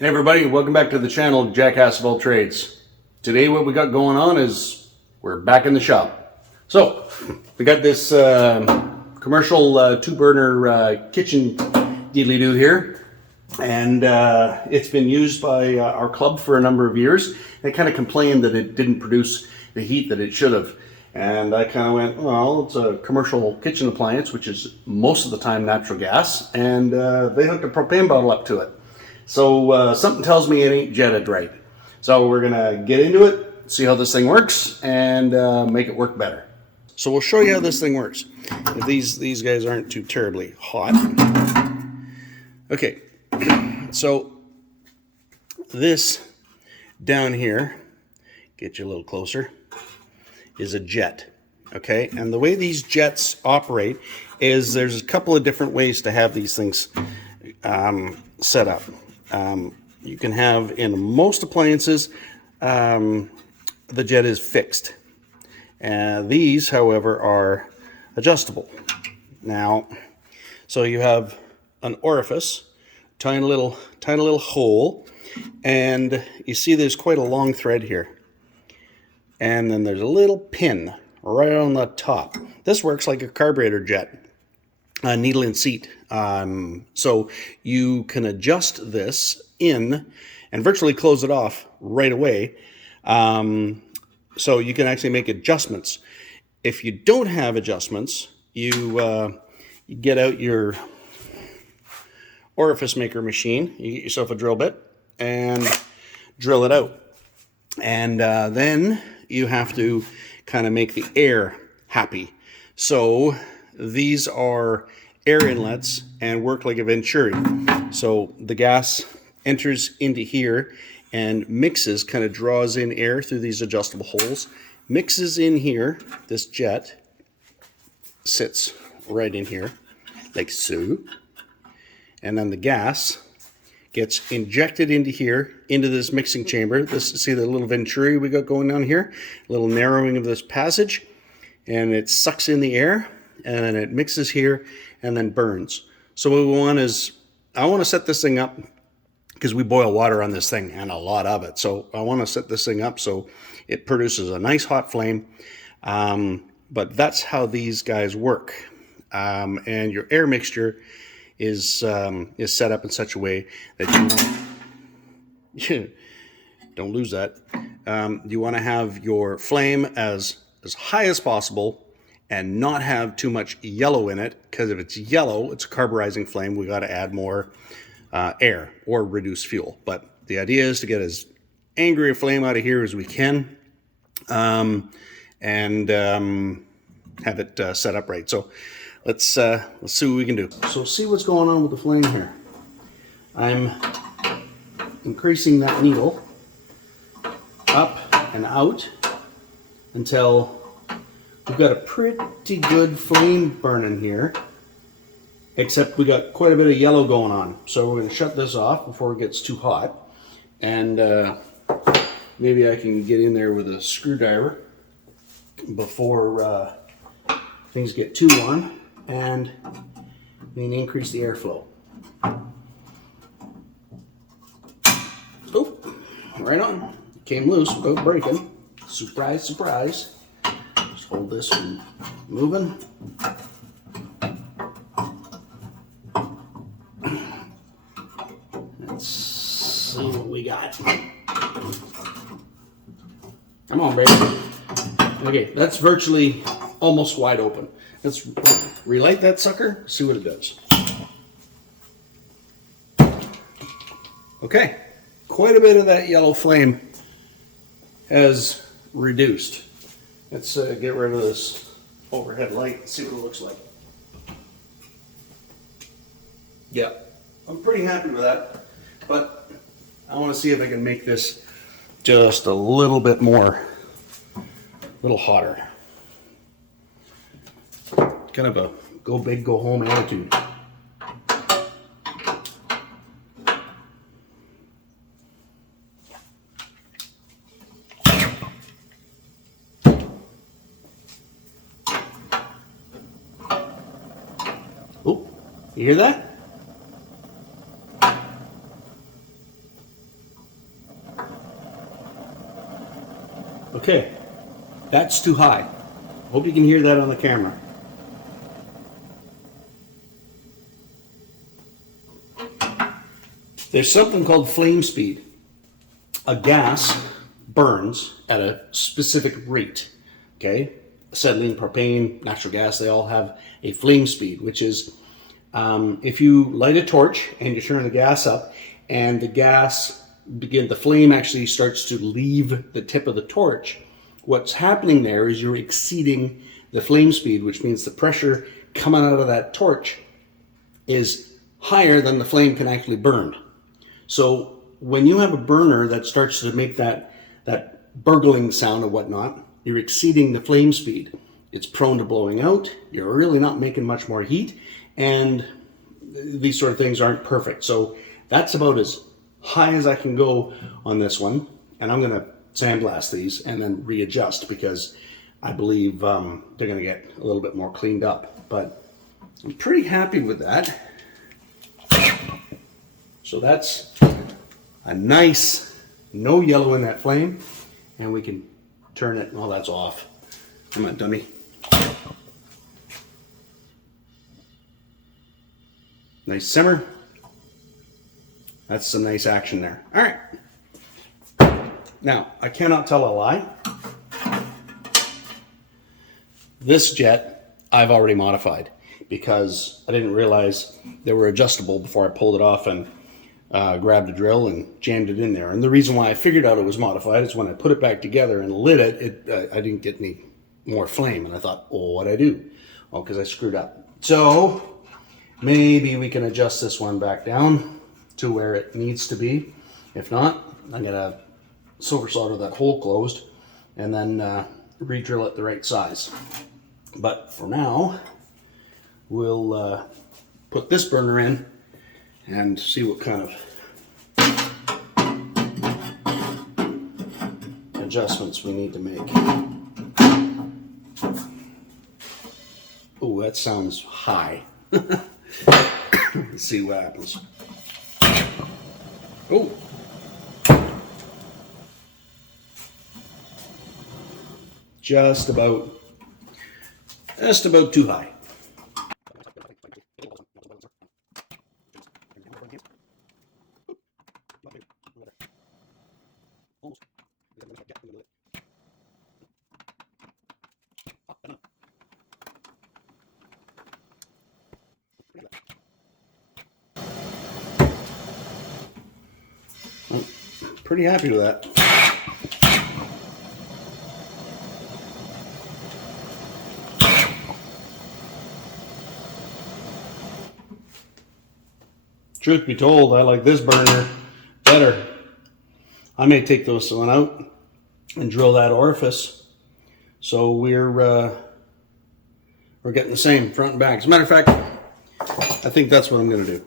Hey everybody, welcome back to the channel, Jackass of All Trades. Today what we got going on is we're back in the shop. So, we got this commercial two-burner kitchen deedly-doo here. And it's been used by our club for a number of years. They kind of complained that it didn't produce the heat that it should have. And I kind of went, well, it's a commercial kitchen appliance, which is most of the time natural gas. And they hooked a propane bottle up to it. So something tells me it ain't jetted right. So we're gonna get into it, see how this thing works, and make it work better. So we'll show you how this thing works. If these guys aren't too terribly hot. Okay, so this down here, get you a little closer, is a jet. Okay, and the way these jets operate is there's a couple of different ways to have these things set up. You can have, in most appliances, the jet is fixed. These, however, are adjustable. Now, so you have an orifice, tiny little hole, and you see there's quite a long thread here. And then there's a little pin right on the top. This works like a carburetor jet. Needle in seat. So you can adjust this in and virtually close it off right away. So you can actually make adjustments. If you don't have adjustments, you get out your orifice maker machine, you get yourself a drill bit and drill it out. And then you have to kind of make the air happy. So these are air inlets and work like a venturi. So the gas enters into here and mixes, kind of draws in air through these adjustable holes, mixes in here. This jet sits right in here, like so. And then the gas gets injected into here, into this mixing chamber. See the little venturi we got going down here? A little narrowing of this passage. And it sucks in the air, and then it mixes here, and then burns. So what we want is, I want to set this thing up, because we boil water on this thing, and a lot of it. So I want to set this thing up so it produces a nice hot flame. But that's how these guys work. And your air mixture is set up in such a way that you don't lose that. You want to have your flame as high as possible and not have too much yellow in it, because if it's yellow, it's a carburizing flame. We got to add more air or reduce fuel. But the idea is to get as angry a flame out of here as we can, and have it set up right. So let's see what we can do. So see what's going on with the flame here. I'm increasing that needle up and out until we've got a pretty good flame burning here, except we got quite a bit of yellow going on. So we're going to shut this off before it gets too hot. And maybe I can get in there with a screwdriver before things get too warm, and we can increase the airflow. Oh, right on. Came loose without breaking. Surprise, surprise. Hold this from moving. Let's see what we got. Come on, baby. Okay, that's virtually almost wide open. Let's relight that sucker, see what it does. Okay, quite a bit of that yellow flame has reduced. Let's get rid of this overhead light and see what it looks like. Yeah, I'm pretty happy with that, but I want to see if I can make this just a little bit more, a little hotter. Kind of a go big, go home attitude. Oh, you hear that? Okay, that's too high. Hope you can hear that on the camera. There's something called flame speed. A gas burns at a specific rate, okay? Acetylene, propane, natural gas, they all have a flame speed, which is if you light a torch and you turn the gas up and the flame actually starts to leave the tip of the torch, what's happening there is you're exceeding the flame speed, which means the pressure coming out of that torch is higher than the flame can actually burn. So when you have a burner that starts to make that burgling sound or whatnot, you're exceeding the flame speed. It's prone to blowing out. You're really not making much more heat, and these sort of things aren't perfect. So that's about as high as I can go on this one, and I'm going to sandblast these and then readjust because I believe they're going to get a little bit more cleaned up. But I'm pretty happy with that. So that's a nice, no yellow in that flame, and we can turn it. Well, that's off. I'm a dummy. Nice simmer. That's some nice action there. All right. Now, I cannot tell a lie. This jet I've already modified because I didn't realize they were adjustable before I pulled it off and grabbed a drill and jammed it in there. And the reason why I figured out it was modified is when I put it back together and lit it, I didn't get any more flame. And I thought, oh, what'd I do? Oh, because I screwed up. So maybe we can adjust this one back down to where it needs to be. If not, I'm going to silver solder that hole closed and then re-drill it the right size. But for now, we'll put this burner in and see what kind of adjustments we need to make. Oh, that sounds high. Let's see what happens. Oh. Just about too high. I'm pretty happy with that. Truth be told, I like this burner better. I may take this one out and drill that orifice so we're getting the same front and back. As a matter of fact, I think that's what I'm going to do.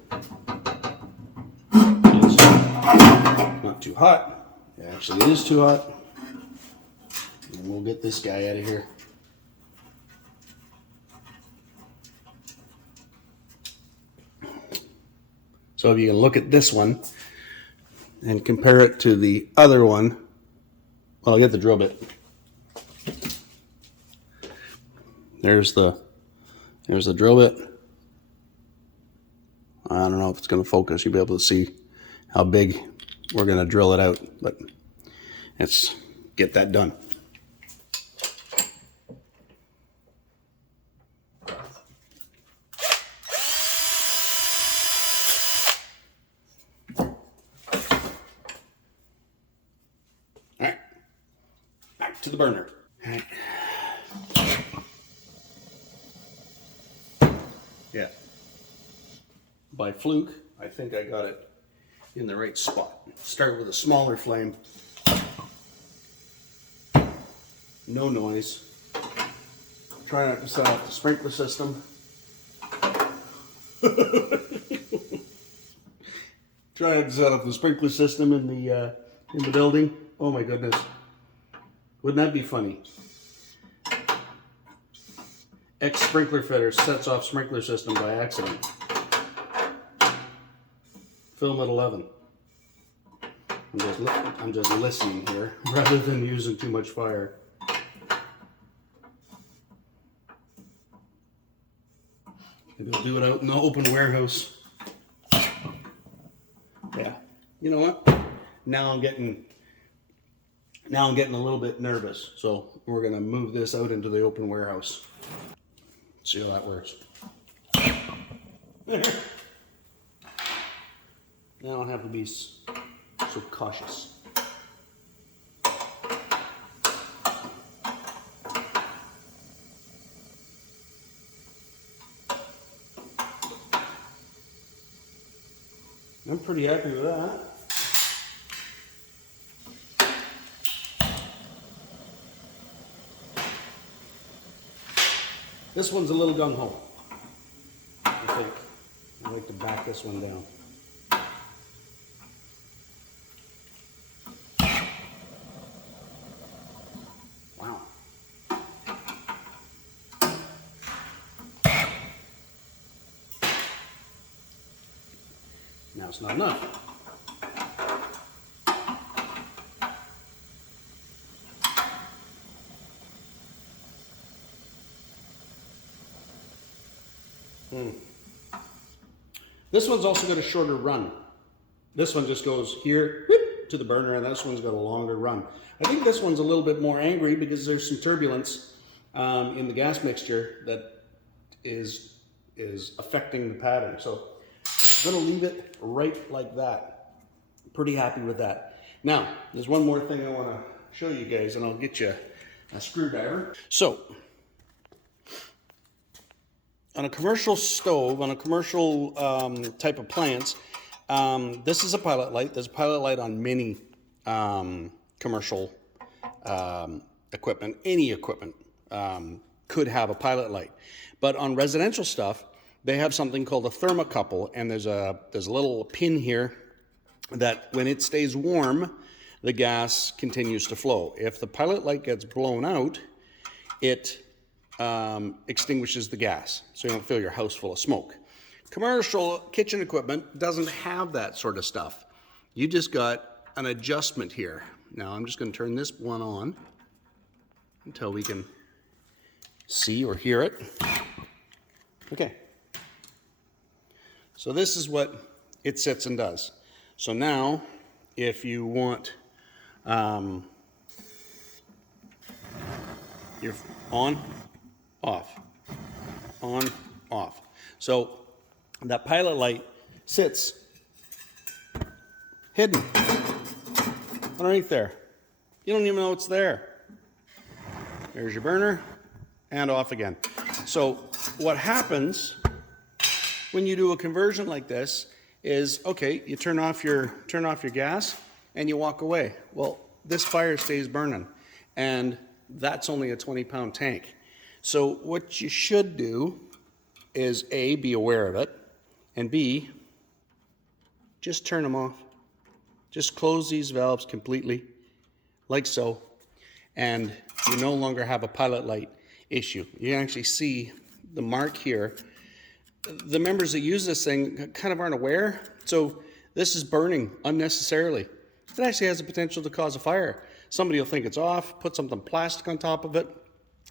It's not too hot. Actually, it is too hot. And we'll get this guy out of here. So if you can look at this one and compare it to the other one, well, I'll get the drill bit. There's the drill bit. I don't know if it's going to focus. You'll be able to see how big we're going to drill it out, but let's get that done. All right, back to the burner. All right. Yeah. By fluke, I think I got it in the right spot. Start with a smaller flame. No noise. Try not to set off the sprinkler system. Try not to set off the sprinkler system in the building. Oh my goodness. Wouldn't that be funny? Ex-sprinkler fitter sets off sprinkler system by accident. Film at 11. I'm just listening here rather than using too much fire. Maybe I'll do it out in the open warehouse. Yeah. You know what? Now I'm getting a little bit nervous. So we're gonna move this out into the open warehouse. See how that works. Now I don't have to be so cautious. I'm pretty happy with that. This one's a little gung-ho, I think. I'd like to back this one down. Wow. Now it's not enough. This one's also got a shorter run. This one just goes here whoop, to the burner, and this one's got a longer run. I think this one's a little bit more angry because there's some turbulence in the gas mixture that is affecting the pattern. So I'm gonna leave it right like that. Pretty happy with that. Now, there's one more thing I wanna show you guys, and I'll get you a screwdriver. So, on a commercial stove, on a commercial type appliance, this is a pilot light. There's a pilot light on many commercial equipment. Any equipment could have a pilot light. But on residential stuff, they have something called a thermocouple, and there's a little pin here that when it stays warm, the gas continues to flow. If the pilot light gets blown out, it extinguishes the gas, so you don't fill your house full of smoke. Commercial kitchen equipment doesn't have that sort of stuff. You just got an adjustment here. Now I'm just going to turn this one on until we can see or hear it. Okay. So this is what it sits and does. So now, if you want your on, off, on, off. So that pilot light sits hidden underneath there. You don't even know it's there. There's your burner and off again. So what happens when you do a conversion like this is, okay, you turn off your gas and you walk away. Well, this fire stays burning, and that's only a 20-pound tank. So what you should do is A, be aware of it, and B, just turn them off. Just close these valves completely, like so, and you no longer have a pilot light issue. You can actually see the mark here. The members that use this thing kind of aren't aware, so this is burning unnecessarily. It actually has the potential to cause a fire. Somebody will think it's off, put something plastic on top of it.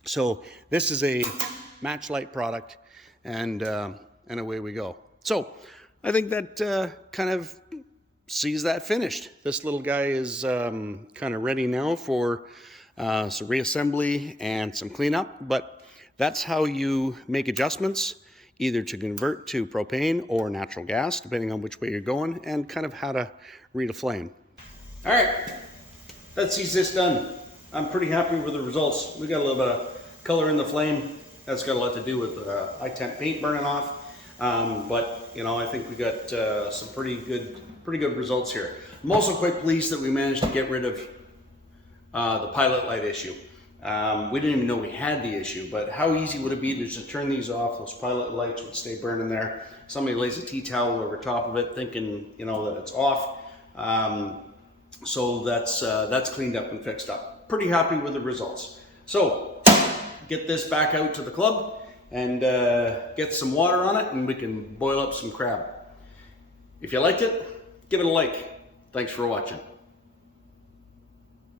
So this is a match light product, and away we go. So I think that kind of sees that finished. This little guy is kind of ready now for some reassembly and some cleanup, but that's how you make adjustments, either to convert to propane or natural gas, depending on which way you're going, and kind of how to read a flame. All right, that sees this done. I'm pretty happy with the results. We got a little bit of color in the flame. That's got a lot to do with high temp paint burning off. But you know, I think we got some pretty good results here. I'm also quite pleased that we managed to get rid of the pilot light issue. We didn't even know we had the issue, but how easy would it be to just turn these off? Those pilot lights would stay burning there. Somebody lays a tea towel over top of it, thinking, you know, that it's off. So that's cleaned up and fixed up. Pretty happy with the results. So get this back out to the club and get some water on it, and we can boil up some crab. If you liked it, give it a like. Thanks for watching.